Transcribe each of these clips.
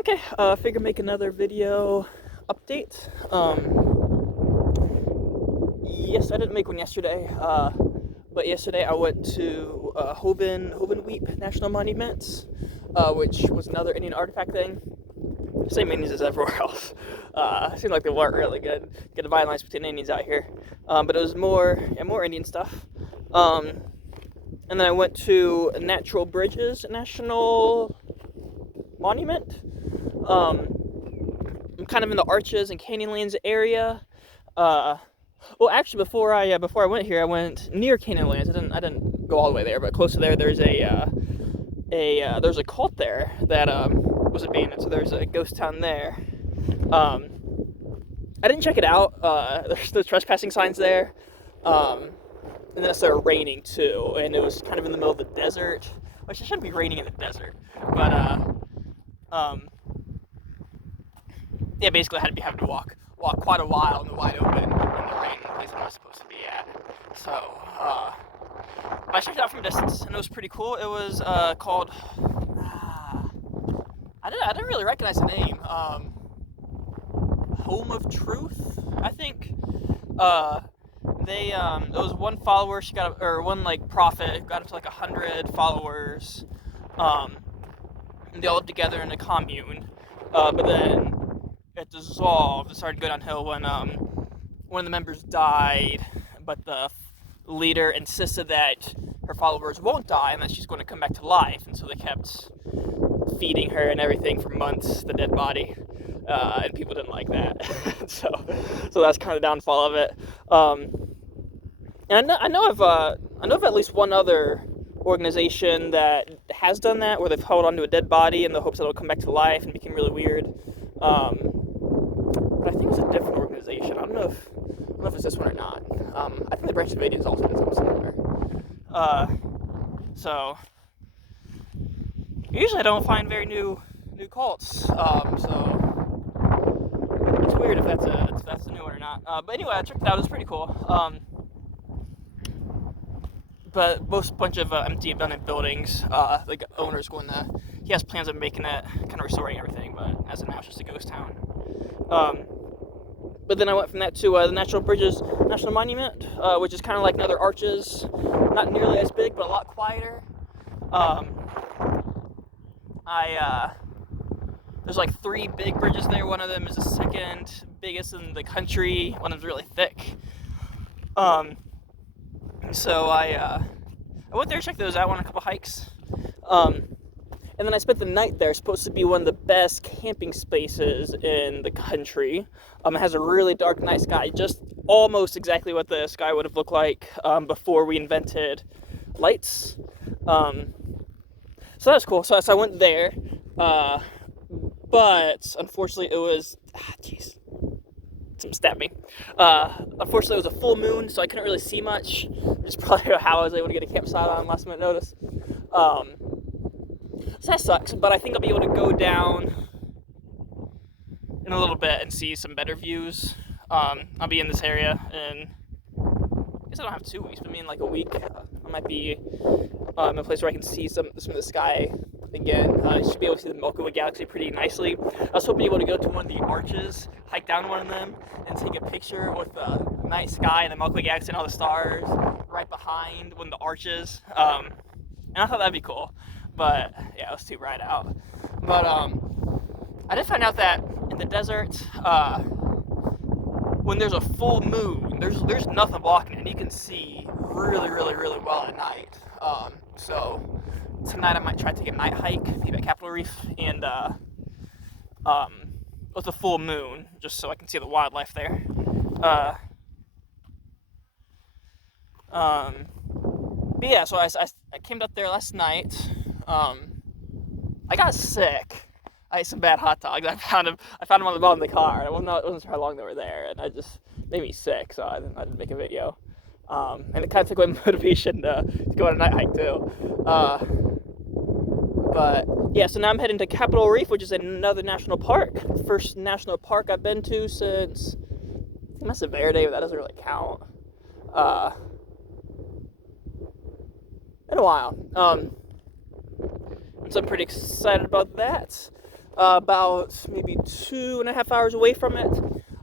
Okay, figure make another video update. Yes, I didn't make one yesterday, but yesterday I went to Hovenweep National Monument, which was another Indian artifact thing. Same Indians as everywhere else. Seemed like they weren't really good violence between Indians out here, but it was more Indian stuff. Um, and then I went to Natural Bridges National Monument. Um, I'm kind of in the Arches and Canyonlands area. Uh, well, actually, before I went here, I went near Canyonlands. I didn't go all the way there, but close to there, there's a cult there that was abandoned. So there's a ghost town there. Um, I didn't check it out. There's the trespassing signs there. And then it started raining too, and it was kind of in the middle of the desert, which it shouldn't be raining in the desert, but um, yeah, basically I had to be having to walk quite a while in the wide open in the rain, the place I'm not supposed to be at. So, but I checked it out from a distance, and it was pretty cool. It was called. I didn't really recognize the name. Home of Truth, I think. There was one follower. She got or one like prophet got up to like 100 followers. And they all lived together in a commune. But then it dissolved. It started to go downhill when one of the members died, but the leader insisted that her followers won't die and that she's going to come back to life, and so they kept feeding her and everything for months, the dead body, and people didn't like that. so that's kind of the downfall of it. And I know of at least one other organization that has done that, where they've held onto a dead body in the hopes that it'll come back to life, and became really weird. But I think it was a different organization. I don't know if it's this one or not. I think the Branch Davidians also did something similar. So usually I don't find very new cults. So it's weird if that's a new one or not. But anyway, I checked it out. It was pretty cool. But most bunch of empty abandoned buildings. The owner's he has plans of making it, kind of restoring everything, but as of now it's just a ghost town. But then I went from that to the Natural Bridges National Monument, which is kind of like another Arches, not nearly as big, but a lot quieter. There's like 3 big bridges there. One of them is the second biggest in the country. One of them's really thick. So I went there, checked those out, went on a couple hikes. And then I spent the night there. It's supposed to be one of the best camping spaces in the country. It has a really dark night sky, just almost exactly what the sky would have looked like before we invented lights. So that's cool. So I went there, but unfortunately it was, something stabbed me. Unfortunately it was a full moon, so I couldn't really see much, which is probably how I was able to get a campsite on last minute notice. So that sucks, but I think I'll be able to go down in a little bit and see some better views. I'll be in this area in, I guess I don't have 2 weeks, but in like a week. I might be in a place where I can see some of the sky again. You should be able to see the Milky Way galaxy pretty nicely. I was hoping to be able to go to one of the arches, hike down one of them, and take a picture with the night sky and the Milky Way galaxy and all the stars right behind one of the arches. And I thought that'd be cool. But yeah, it was too bright out. But I did find out that in the desert, when there's a full moon, there's nothing blocking it, and you can see really well at night. So tonight I might try to take a night hike, maybe at Capitol Reef, and with a full moon, just so I can see the wildlife there. But yeah, so I came up there last night. I got sick. I ate some bad hot dogs. I found them on the bottom of the car. I wasn't sure how long they were there, and it just made me sick, so I didn't make a video. And it kind of took away motivation to go on a night hike too. But yeah, so now I'm heading to Capitol Reef, which is another national park. First national park I've been to since Mesa Verde, but that doesn't really count. In a while. So I'm pretty excited about that. about maybe 2.5 hours away from it.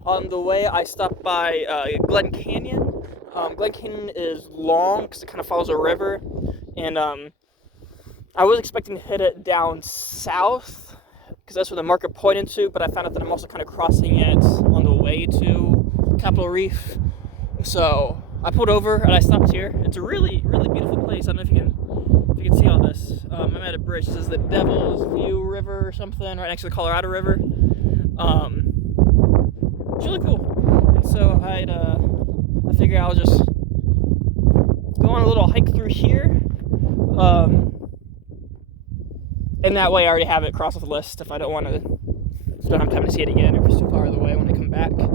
On the way, I stopped by Glen Canyon. Glen Canyon is long because it kind of follows a river, and I was expecting to hit it down south because that's where the marker pointed to, but I found out that I'm also kind of crossing it on the way to Capitol Reef. So I pulled over and I stopped here. It's a really, really beautiful place. I don't know if you can see all this. I'm at a bridge. This is the Devil's View River or something, right next to the Colorado River. It's really cool. And so I figured I'll just go on a little hike through here. And that way I already have it crossed off the list if I don't have time to see it again, if it's too far away when I come back. There's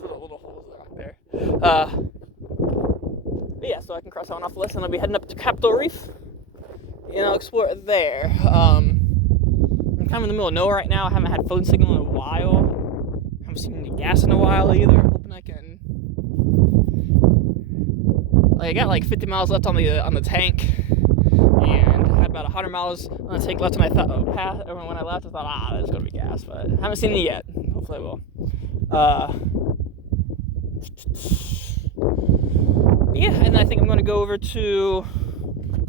little holes out there. But yeah, so I can cross that one off the list, and I'll be heading up to Capitol Reef, and I'll explore it there. I'm kind of in the middle of nowhere right now. I haven't had phone signal in a while. I haven't seen any gas in a while either. I'm hoping I can... I got like 50 miles left on the tank, and I had about 100 miles on the tank left when I left. I thought, there's gonna be gas, but I haven't seen it yet. Hopefully I will. Yeah, and I think I'm gonna go over to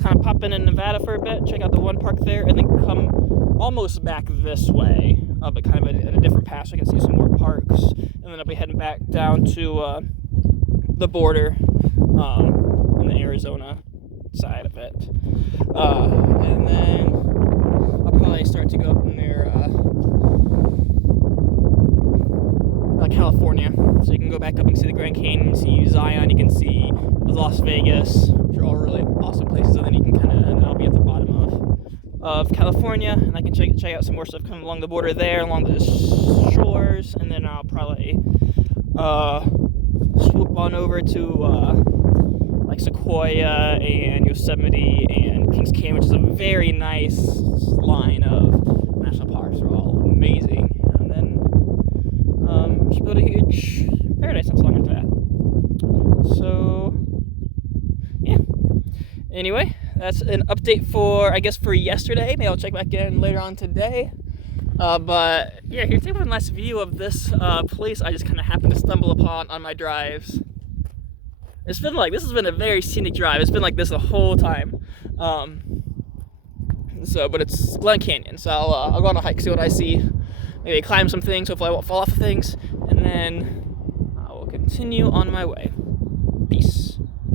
kind of pop in Nevada for a bit, check out the one park there, and then come almost back this way, but kind of in a different path so I can see some more parks, and then I'll be heading back down to the border. On the Arizona side of it. And then I'll probably start to go up near California. So you can go back up and see the Grand Canyon, see Zion, you can see Las Vegas, which are all really awesome places, and then you can and then I'll be at the bottom of California, and I can check out some more stuff coming along the border there, along the shores, and then I'll probably swoop on over to like Sequoia and Yosemite and Kings Canyon, which is a very nice line of national parks. They're all amazing. And then just build a huge paradise not too long after that. So, yeah. Anyway, that's an update for yesterday. Maybe I'll check back in later on today. But yeah, here's one last view of this place I just kind of happened to stumble upon on my drives. This has been a very scenic drive. It's been like this the whole time. But it's Glen Canyon, so I'll go on a hike, see what I see. Maybe climb some things, hopefully I won't fall off of things, and then I will continue on my way. Peace.